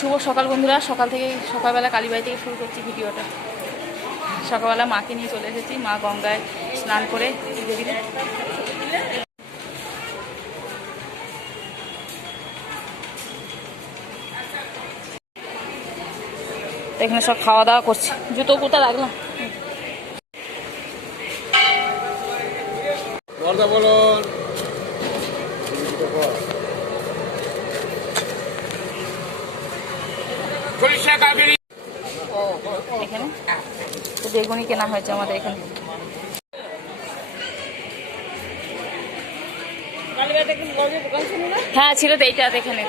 শুভ সকাল বন্ধুরা। সকাল থেকে সকালবেলা কালীবাড়ি থেকে শুরু করছি ভিডিওটা। সকালবেলা মাকে নিয়ে চলে এসেছি। মা গঙ্গায় স্নান করে ধীরে ধীরে এখানে সব খাওয়া দাওয়া করছে। জুতো কোথা রাখলাম। বর্দা এখানে? তো বেগুনি কেনা হয়েছে আমাদের এখানে। হ্যাঁ ছিল তো, এইটা এখানে।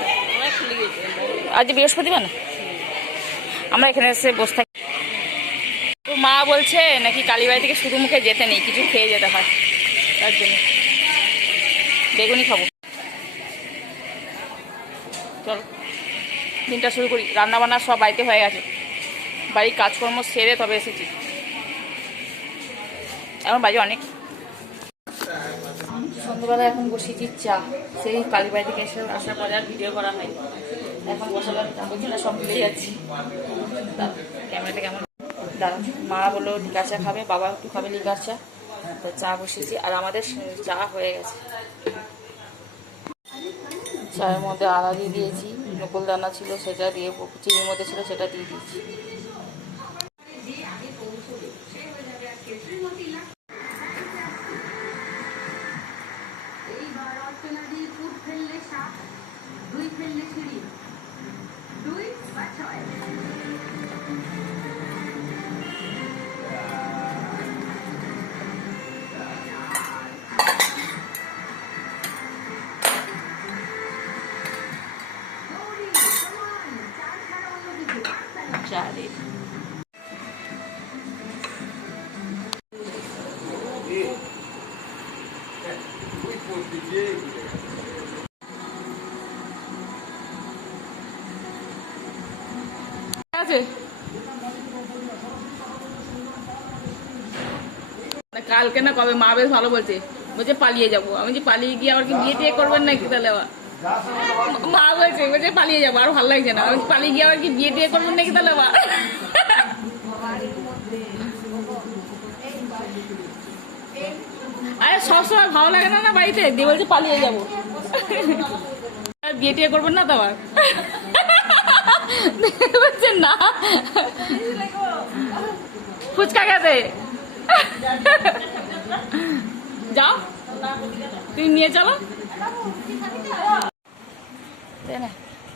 আজ বৃহস্পতিবার না? আমরা এখানে এসে বসে থাকি। তো মা বলছে, নাকি কালীবাড়ি থেকে শুধু মুখে যেতে নেই, কিছু খেয়ে যেতে হয়। তার জন্য। বেগুনি খাব। চল। দিনটা শুরু করি। রান্না বান্না সব বাড়িতে হয়ে গেছে। বাড়ির কাজকর্ম সেরে তবে এসেছি। এখন বাজে অনেক। সন্ধ্যাবেলা এখন বসিয়েছি চা। সেই কালী বাড়ি থেকে এসে আসার পরে আর ভিডিও করা হয় এখন বসালাম না সব ভুলে যাচ্ছি। ক্যামেরাটা কেমন? দাঁড়া মা বলল, লিকার চা খাবে, বাবা একটু খাবে লিকার চা। তো চা বসিয়েছি আর আমাদের চা হয়ে গেছে। চায়ের মধ্যে আদা দিয়ে দিয়েছি। নকুল দানা ছিল সেটা দিয়ে চিনির মধ্যে ছিল সেটা দিয়ে দিয়েছি। আছে? কালকে না কবে? মা বেশ ভালো বলছে। বলছে পালিয়ে যাব। আমি যে পালিয়ে গিয়ে আবার কি বিয়ে টিয়ে করবেন নাকি তাহলে আবার? মা বলছে বলছে পালিয়ে যাব, আর ভালো লাগছে না। আমি পালিয়ে গিয়ে আবার কি বিয়ে টিয়ে করবেন নাকি তাহলে আবার? আরে সবসময় ভালো লাগে না না বাড়িতে? দিয়ে বলছে পালিয়ে যাব। আর বিয়ে টিয়ে করবেন না তো আবার। বলছে না। ফুচকা খেতে। যাও। তুমি নিয়ে চলো।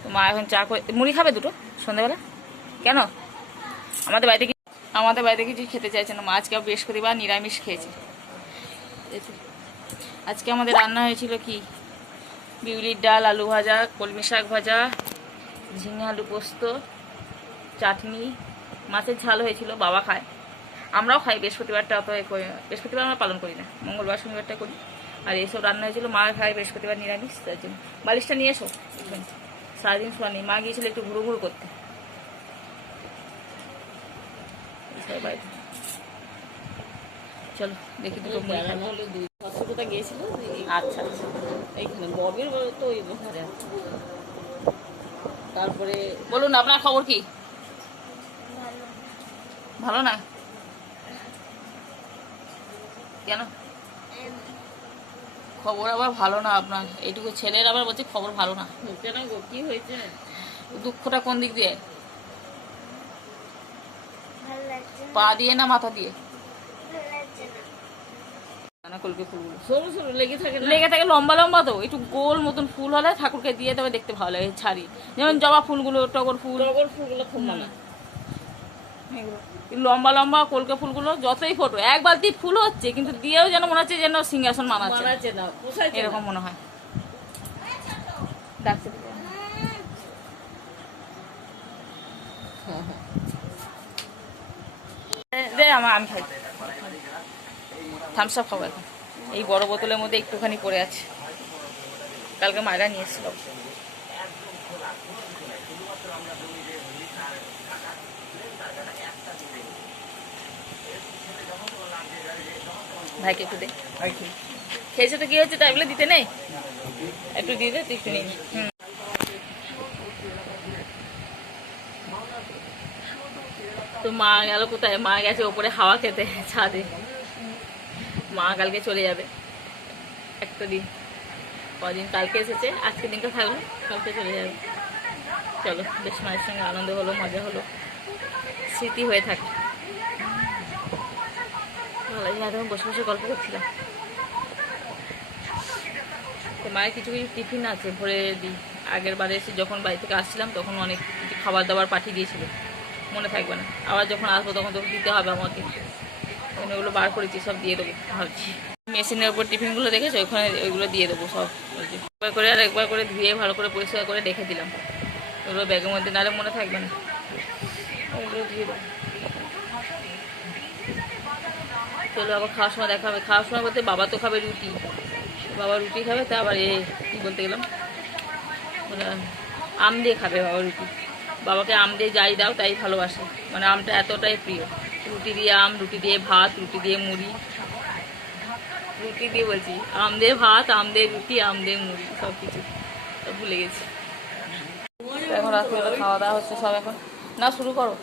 তো মা এখন চা করে মুড়ি খাবে দুটো সন্ধ্যাবেলা? কেন? আমাদের বাড়িতে কি আমাদের বাড়িতে কিছু খেতে চাইছে না। মা আজকে বৃহস্পতিবার নিরামিষ খেয়েছে। আজকে আমাদের রান্না হয়েছিল কি? বিউলির ডাল, আলু ভাজা, কলমি শাক ভাজা, ঝিঙে আলু পোস্ত, চাটনি। মাছের ঝাল হয়েছিল, বাবা খায়। আমরাও খাই। বৃহস্পতিবারটা অত। বৃহস্পতিবার আমরা পালন করি না। মঙ্গলবার, শনিবারটা করি। আর এইসব রান্না হয়েছিল। মা খায় বৃহস্পতিবার নিরামিষ তার জন্য। বালিশটা নিয়ে এসো। সারাদিন শোয়া নেই। মা গিয়েছিল একটু ঘুরো ঘুরু করতে চলো দেখি দুটো হসপিটালে গিয়েছিল আচ্ছা আচ্ছা। এইখানে ববির তো ওই ঘরে তারপরে বলুন আপনার খবর কি? ভালো না? কেন? খবর আবার ভালো না আপনার। এইটুকু ছেলের আবার বলছে খবর ভালো না। হচ্ছে না গো কি হয়েছে? দুঃখটা কোন দিক দিয়ে? পা দিয়ে না মাথা দিয়ে? কলকে ফুলগুলো সরু সরু লেগে থাকে লেগে থাকে লম্বা লম্বা তো। একটু গোল মতন ফুল হলে ঠাকুরকে দিয়ে তবে দেখতে ভালো লাগে ছাড়ি। যেমন জবা ফুলগুলো টগর ফুল। টগর ফুলগুলো খুব মানা এগুলো। লম্বা লম্বা কলকে ফুলগুলো যতই ফোটো এক বালতি ফুল হচ্ছে কিন্তু দিয়েও যেন মনে হচ্ছে যেন সিংহাসন মানাচ্ছে। এরকম মনে হয়। দে আমার আমি খাই। থামস আপ খাব এখন। এই বড় বোতলের মধ্যে একটুখানি পড়ে আছে। কালকে মায়েরা নিয়ে ভাইকে একটু দে। খেয়েছে তো কি হয়েছে? তাই বলে দিতে নেই? একটু দিয়ে দে তুই একটু নিয়ে তো মা গেল কোথায়? মা গেছে ওপরে হাওয়া খেতে ছাদে। মা কালকে চলে যাবে। একটা দিন। কদিন? কালকে এসেছে আজকে দিনটা থাকল কালকে চলে যাবে। চলো বেশ মায়ের সঙ্গে আনন্দ হলো মজা হলো। স্মৃতি হয়ে থাকে। ভালো লাগে বসে বসে গল্প করছিলাম। তো মায়ের কিছু কিছু টিফিন আছে, ভরে দিই আগের বারে এসে যখন বাড়ি থেকে আসছিলাম, তখন অনেক কিছু খাবার দাবার পাঠিয়ে দিয়েছিল। মনে থাকবে না। আবার যখন আসব তখন তো দিতে হবে আমাকে। ওখানে ওগুলো বার করেছি, সব দিয়ে দেবো, ভাবছি। মেশিনের ওপর টিফিনগুলো দেখেছ? ওখানে ওইগুলো দিয়ে দেবো সব। একবার করে আর একবার করে ধুয়ে ভালো করে পরিষ্কার করে রেখে দিলাম। ওগুলো ব্যাগের মধ্যে নাহলে মনে থাকবে না। ওগুলো দিয়ে দেবো। চলো আবার খাওয়ার সময় দেখা হবে। খাওয়ার সময় বলতে বাবা তো খাবে রুটি। বাবা রুটি খাবে, তা আবার এ, কী বলতে গেলাম? আম দিয়ে খাবে বাবা রুটি। বাবাকে আম দিয়ে যাই দাও, তাই ভালোবাসে। মানে আমটা এতটাই প্রিয়। রুটি দিয়ে আম, রুটি দিয়ে ভাত, রুটি দিয়ে মুড়ি। রুটি দিয়ে বলছি, আম দিয়ে ভাত, আম দিয়ে রুটি, আম দিয়ে মুড়ি, সব কিছু। ভুলে গেছি। এখন রাত্রিবেলা খাওয়া দাওয়া হচ্ছে সব এখন। না, শুরু করো।